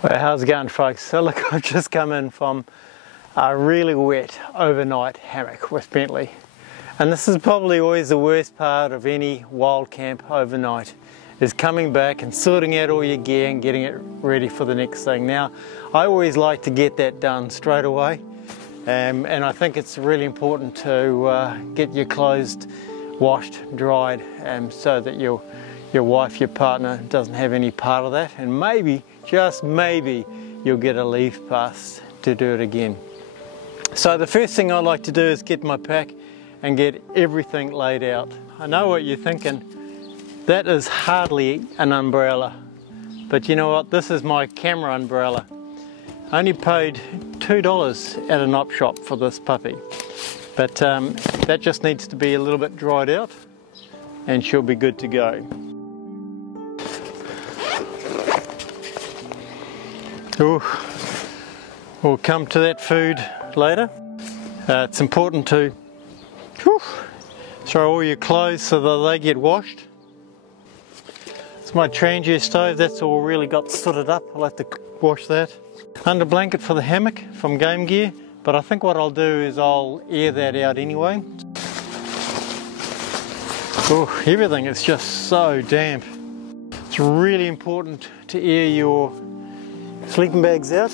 Well, how's it going, folks? So look, I've just come in from a really wet overnight hammock with Bentley, and this is probably always the worst part of any wild camp overnight, is coming back and sorting out all your gear and getting it ready for the next thing. Now, I always like to get that done straight away, and I think it's really important to get your clothes washed, dried, so that your wife, your partner, doesn't have any part of that, and maybe, just maybe, you'll get a leave pass to do it again. So the first thing I like to do is get my pack and get everything laid out. I know what you're thinking, that is hardly an umbrella, but you know what, this is my camera umbrella. I only paid $2 at an op shop for this puppy, but that just needs to be a little bit dried out and she'll be good to go. Ooh, we'll come to that food later. It's important to throw all your clothes so that they get washed. It's my Trangia stove, that's all really got sooted up. I'll have to wash that. Under blanket for the hammock from Game Gear, but I think what I'll do is I'll air that out anyway. Oh, everything is just so damp. It's really important to air your sleeping bags out.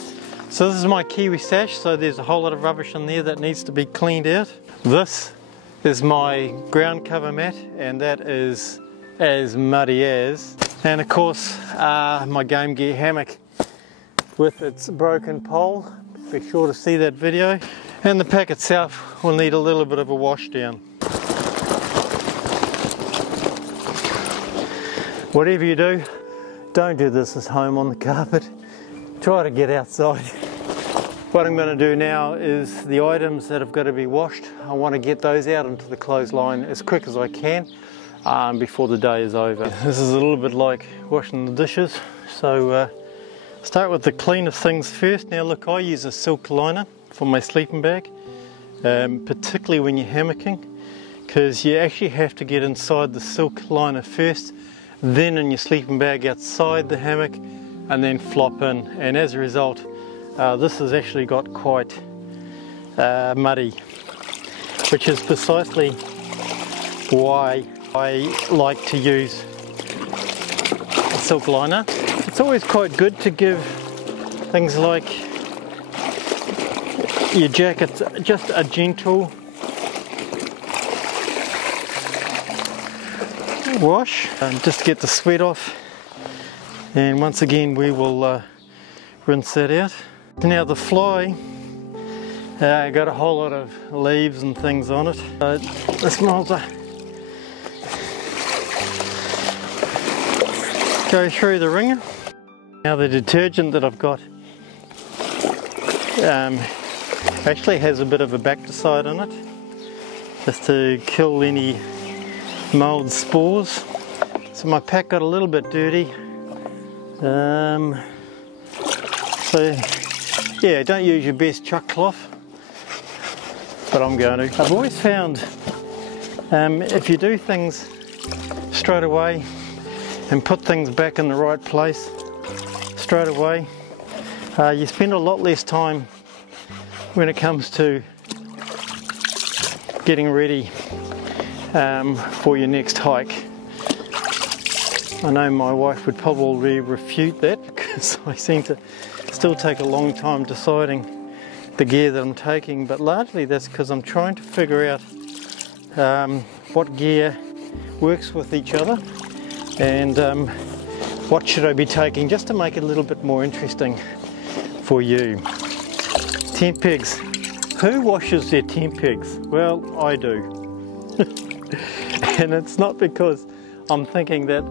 So this is my Kiwi stash, so there's a whole lot of rubbish in there that needs to be cleaned out. This is my ground cover mat, and that is as muddy as. And of course, my Game Gear hammock with its broken pole. Be sure to see that video. And the pack itself will need a little bit of a wash down. Whatever you do, don't do this at home on the carpet. Try to get outside. What I'm going to do now is the items that have got to be washed, I want to get those out into the clothesline as quick as I can before the day is over. This is a little bit like washing the dishes, so start with the cleanest things first. Now look, I use a silk liner for my sleeping bag, particularly when you're hammocking, because you actually have to get inside the silk liner first, then in your sleeping bag outside the hammock, and then flop in, and as a result this has actually got quite muddy, which is precisely why I like to use a silk liner. It's always quite good to give things like your jacket just a gentle wash, just to get the sweat off, and once again we will rinse that out. Now the fly got a whole lot of leaves and things on it. This mulder go through the ringer. Now the detergent that I've got actually has a bit of a bacticide in it, just to kill any mold spores. So my pack got a little bit dirty. So yeah, don't use your best chuck cloth, but I'm going to. I've always found if you do things straight away and put things back in the right place straight away, you spend a lot less time when it comes to getting ready for your next hike. I know my wife would probably refute that, because I seem to still take a long time deciding the gear that I'm taking, but largely that's because I'm trying to figure out what gear works with each other, and what should I be taking, just to make it a little bit more interesting for you. Tent pegs. Who washes their tent pegs? Well, I do. And it's not because I'm thinking that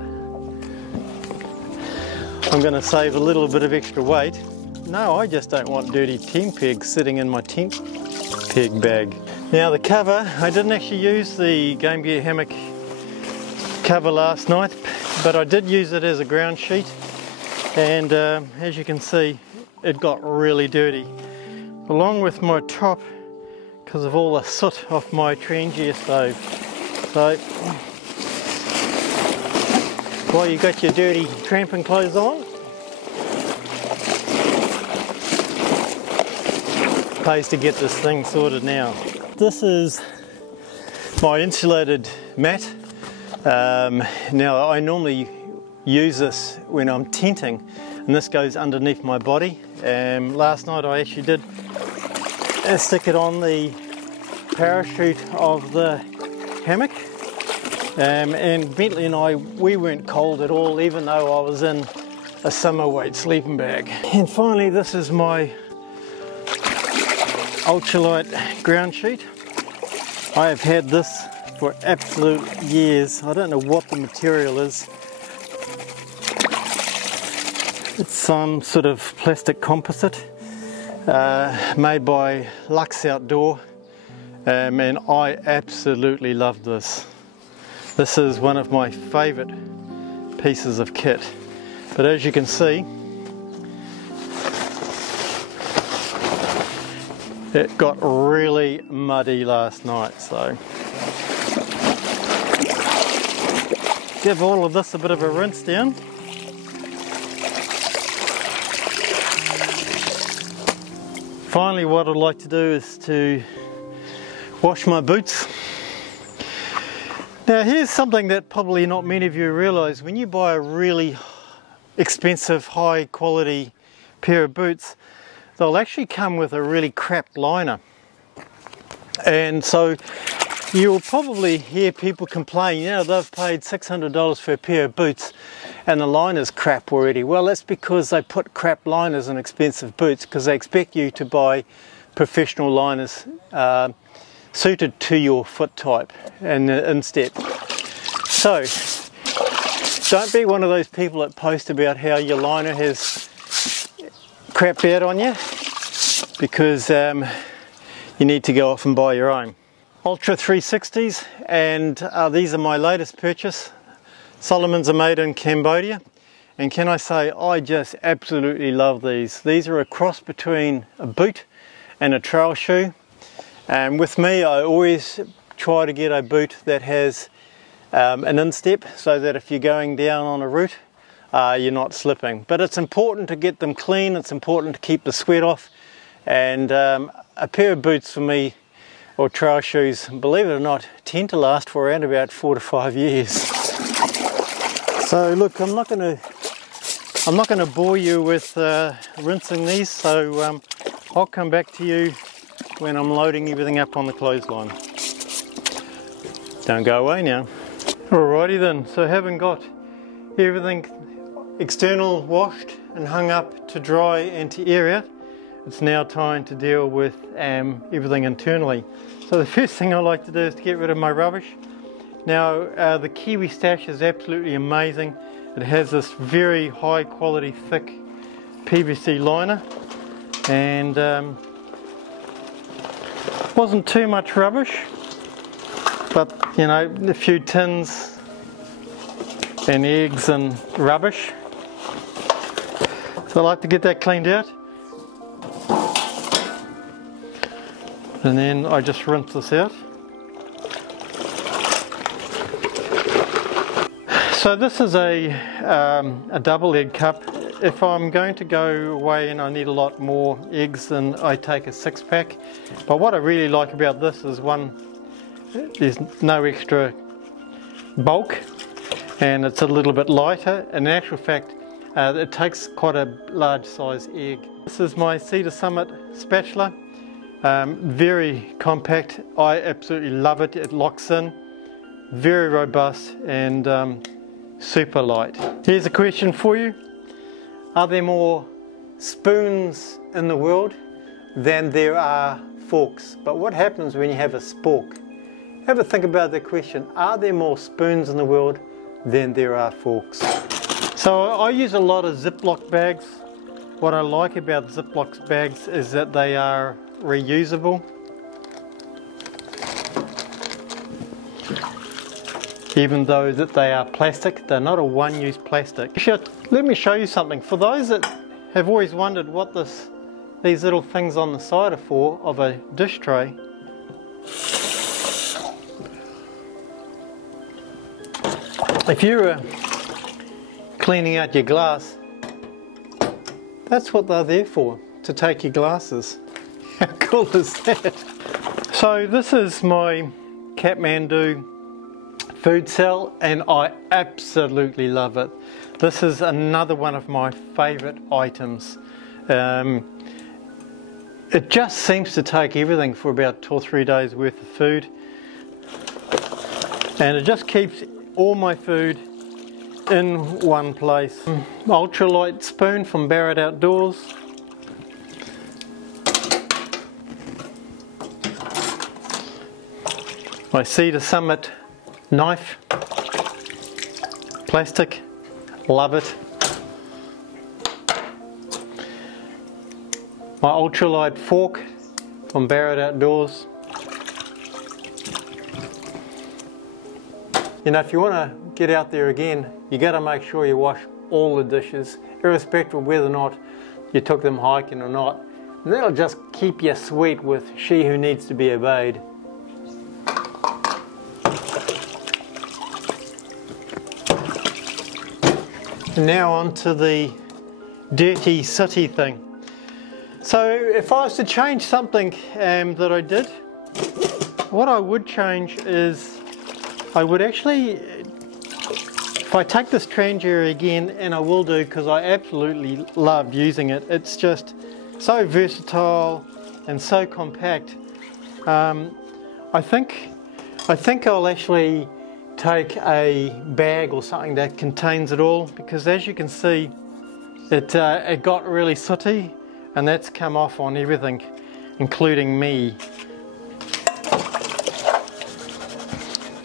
I'm going to save a little bit of extra weight. No, I just don't want dirty tent pegs sitting in my tent peg bag. Now the cover, I didn't actually use the Game Gear hammock cover last night, but I did use it as a ground sheet, and as you can see, it got really dirty, along with my top, because of all the soot off my Trangia stove. So while you got your dirty tramping clothes on, pays to get this thing sorted now. This is my insulated mat. Now I normally use this when I'm tenting, and this goes underneath my body. Last night I actually did stick it on the parachute of the hammock, and Bentley and I, we weren't cold at all, even though I was in a summer weight sleeping bag. And finally, this is my ultralight ground sheet. I have had this for absolute years. I don't know what the material is. It's some sort of plastic composite made by Lux Outdoor, and I absolutely love this. This is one of my favourite pieces of kit. But as you can see, it got really muddy last night, so give all of this a bit of a rinse down. Finally, what I'd like to do is to wash my boots. Now here's something that probably not many of you realise. When you buy a really expensive, high quality pair of boots, they'll actually come with a really crap liner. And so you'll probably hear people complain, you know, they've paid $600 for a pair of boots and the liner's crap already. Well, that's because they put crap liners in expensive boots, because they expect you to buy professional liners suited to your foot type and instep. So don't be one of those people that post about how your liner has crapped out on you, because you need to go off and buy your own. Ultra 360s, and these are my latest purchase. Solomon's are made in Cambodia, and can I say, I just absolutely love these. These are a cross between a boot and a trail shoe. And with me, I always try to get a boot that has an instep, so that if you're going down on a route, you're not slipping. But it's important to get them clean, it's important to keep the sweat off, and a pair of boots for me, or trail shoes, believe it or not, tend to last for around about 4 to 5 years. So look, I'm not going to bore you with rinsing these, so I'll come back to you when I'm loading everything up on the clothesline. Don't go away now. Alrighty then, so having got everything external washed and hung up to dry and to air out, it's now time to deal with everything internally. So the first thing I like to do is to get rid of my rubbish. Now the Kiwi Stash is absolutely amazing. It has this very high quality thick PVC liner, and wasn't too much rubbish, but you know, a few tins and eggs and rubbish. So I like to get that cleaned out, and then I just rinse this out. So this is a double egg cup. If I'm going to go away and I need a lot more eggs, then I take a 6-pack. But what I really like about this is, one, there's no extra bulk, and it's a little bit lighter. In actual fact, it takes quite a large size egg. This is my Cedar Summit spatula. Very compact. I absolutely love it. It locks in. Very robust and super light. Here's a question for you. Are there more spoons in the world than there are forks? But what happens when you have a spork? Have a think about that question. Are there more spoons in the world than there are forks? So I use a lot of Ziploc bags. What I like about Ziploc bags is that they are reusable. Even though that they are plastic, they're not a one-use plastic. Let me show you something. For those that have always wondered what these little things on the side are for of a dish tray, if you were cleaning out your glass, that's what they're there for, to take your glasses. How cool is that? So this is my Kathmandu food cell and I absolutely love it. This is another one of my favourite items. It just seems to take everything for about 2 or 3 days worth of food, and it just keeps all my food in one place. Ultralight spoon from Barrett Outdoors. My Cedar Summit knife, plastic, love it. My ultralight fork from Barrett Outdoors. You know, if you want to get out there again, you got to make sure you wash all the dishes, irrespective of whether or not you took them hiking or not. And that'll just keep you sweet with she who needs to be obeyed. And now on to the dirty sooty thing. So if I was to change something that I did, what I would change is I would actually, if I take this Trangia again, and I will do because I absolutely loved using it, it's just so versatile and so compact. I think I'll actually take a bag or something that contains it all, because as you can see it got really sooty and that's come off on everything, including me.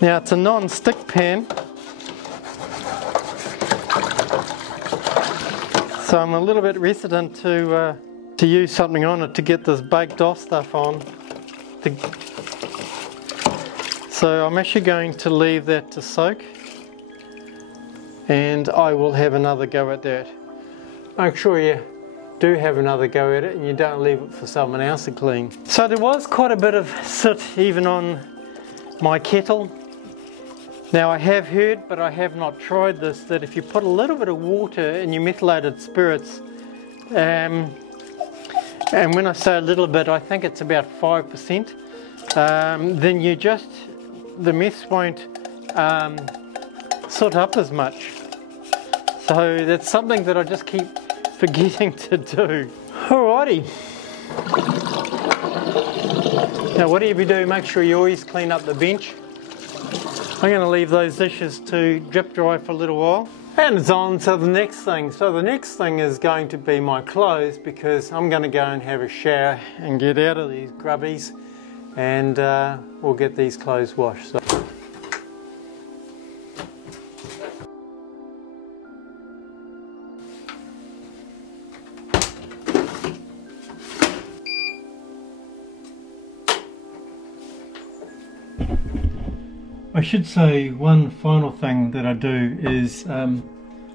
Now it's a non-stick pan, so I'm a little bit reticent to use something on it to get this baked off stuff on. So I'm actually going to leave that to soak, and I will have another go at that. Make sure you do have another go at it and you don't leave it for someone else to clean. So there was quite a bit of soot even on my kettle. Now I have heard, but I have not tried this, that if you put a little bit of water in your methylated spirits, and when I say a little bit, I think it's about 5%, then the mess won't soot up as much. So that's something that I just keep forgetting to do. Alrighty. Now whatever you do, make sure you always clean up the bench. I'm going to leave those dishes to drip dry for a little while. And it's on to the next thing. So the next thing is going to be my clothes, because I'm going to go and have a shower and get out of these grubbies, and we'll get these clothes washed. So. I should say one final thing that I do is I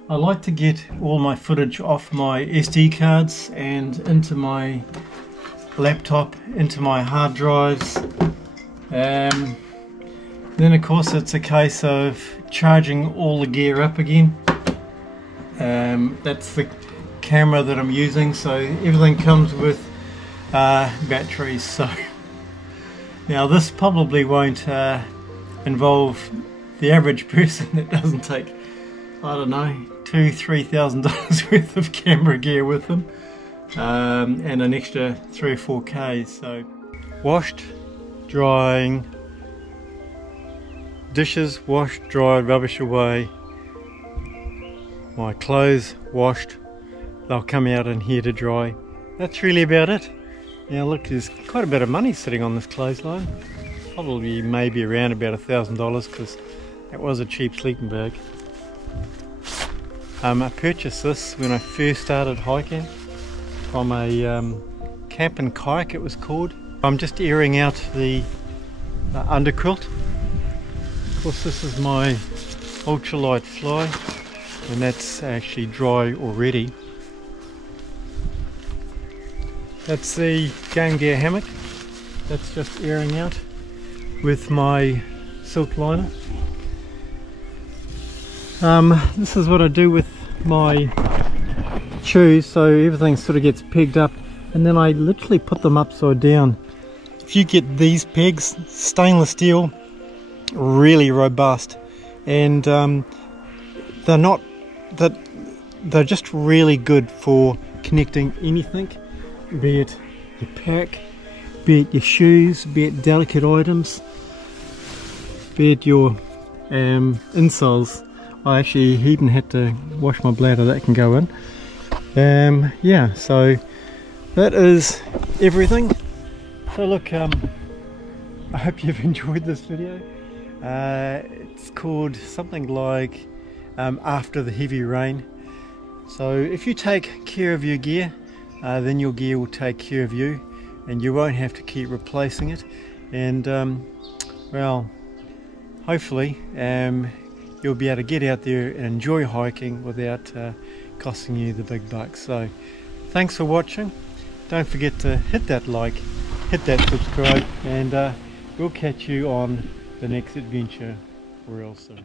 like to get all my footage off my SD cards and into my laptop, into my hard drives. Then of course it's a case of charging all the gear up again. That's the camera that I'm using, so everything comes with batteries. So now this probably won't involve the average person that doesn't take, I don't know, $2,000-3,000 worth of camera gear with them, and an extra 3 or 4K. So washed, drying, dishes washed, dried, rubbish away, my clothes washed, they'll come out in here to dry. That's really about it. Now look, there's quite a bit of money sitting on this clothesline. Probably maybe around about $1,000, because that was a cheap sleeping bag. I purchased this when I first started hiking from a Camp and Kayak, it was called. I'm just airing out the underquilt. Of course this is my ultralight fly, and that's actually dry already. That's the game gear hammock, that's just airing out with my silk liner. This is what I do with my shoes, so everything sort of gets pegged up and then I literally put them upside down. If you get these pegs, stainless steel, really robust, and they're just really good for connecting anything, be it your pack, be it your shoes, be it delicate items, be it your insoles. I actually even had to wash my bladder, that can go in. Yeah, so that is everything. So look, I hope you've enjoyed this video. It's called something like After the Heavy Rain. So if you take care of your gear, then your gear will take care of you, and you won't have to keep replacing it. And well, hopefully you'll be able to get out there and enjoy hiking without costing you the big bucks. So thanks for watching. Don't forget to hit that like, hit that subscribe, and we'll catch you on the next adventure real soon.